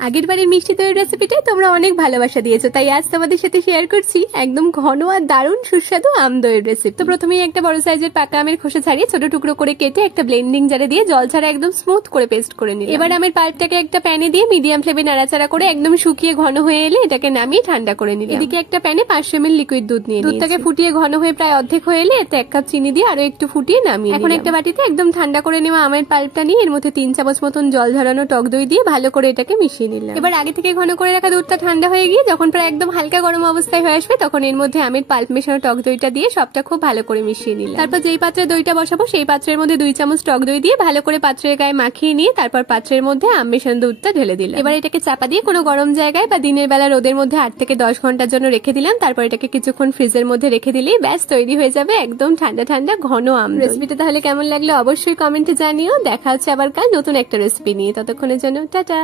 আগের বারের মিষ্টি দইয়ের রেসিপিটাই তোমরা অনেক ভালোবাসা দিয়েছো, তাই আজ তোমাদের সাথে শেয়ার করছি একদম ঘন আর দারুণ সুস্বাদু আম দইয়ের রেসিপি। তো প্রথমেই একটা বড় সাইজের পাকা আমের খোসা ছাড়িয়ে ছোট টুকরো করে কেটে একটা ব্লেন্ডিং জারে দিয়ে জল ছাড়া একদম স্মুথ করে পেস্ট করে নিই। এবার আমের পাল্পটাকে একটা প্যানে দিয়ে মিডিয়াম ফ্লেমে নাড়াচাড়া করে একদম শুকিয়ে ঘন হয়ে এলে এটাকে নামিয়ে ঠান্ডা করে নিই। এদিকে একটা প্যানে 500 ml লিকুইড দুধ নিয়ে দুধটাকে ফুটিয়ে ঘন হয়ে প্রায় অর্ধেক হয়ে এলে এতে 1 কাপ চিনি দিয়ে আরো একটু ফুটিয়ে নামিয়ে এখন একটা বাটিতে একদম ঠান্ডা করে নেওয়া আমের পাল্পটা নিয়ে এর মধ্যে 3 চামচ মতন জল ঝরানো টক দই দিয়ে ভালো করে এটাকে মিশিয়ে নিলাম। এবার আগে থেকে ঘন করে রাখা দুধটা ঠান্ডা হয়ে গিয়ে যখন প্রায় একদম হালকা গরম অবস্থায় হয়ে আসবে তখন এর মধ্যে আমের পাল্প মেশানো টক দইটা দিয়ে সবটা খুব ভালো করে মিশিয়ে নিলাম। তারপর যেই পাত্রে দইটা বসাবো সেই পাত্রের মধ্যে 2 চামচ টক দই দিয়ে ভালো করে পাত্রের গায়ে মাখিয়ে নিয়ে তারপর পাত্রের মধ্যে আম মেশানো দুধটা ঢেলে দিলাম। এবার এটাকে চাপা দিয়ে কোনো গরম জায়গায় বা দিনের বেলা রোদের মধ্যে 8 থেকে 10 ঘন্টার জন্য রেখে দিলাম। তারপর এটাকে কিছুক্ষণ ফ্রিজের মধ্যে রেখে দিলেই ব্যাস তৈরি হয়ে যাবে একদম ঠান্ডা ঠান্ডা ঘন আম। রেসিপিটা তাহলে কেমন লাগলো অবশ্যই কমেন্টে জানিও। দেখা হচ্ছে আবার কাল নতুন একটা রেসিপি নিয়ে, ততক্ষণের জন্য টাটা।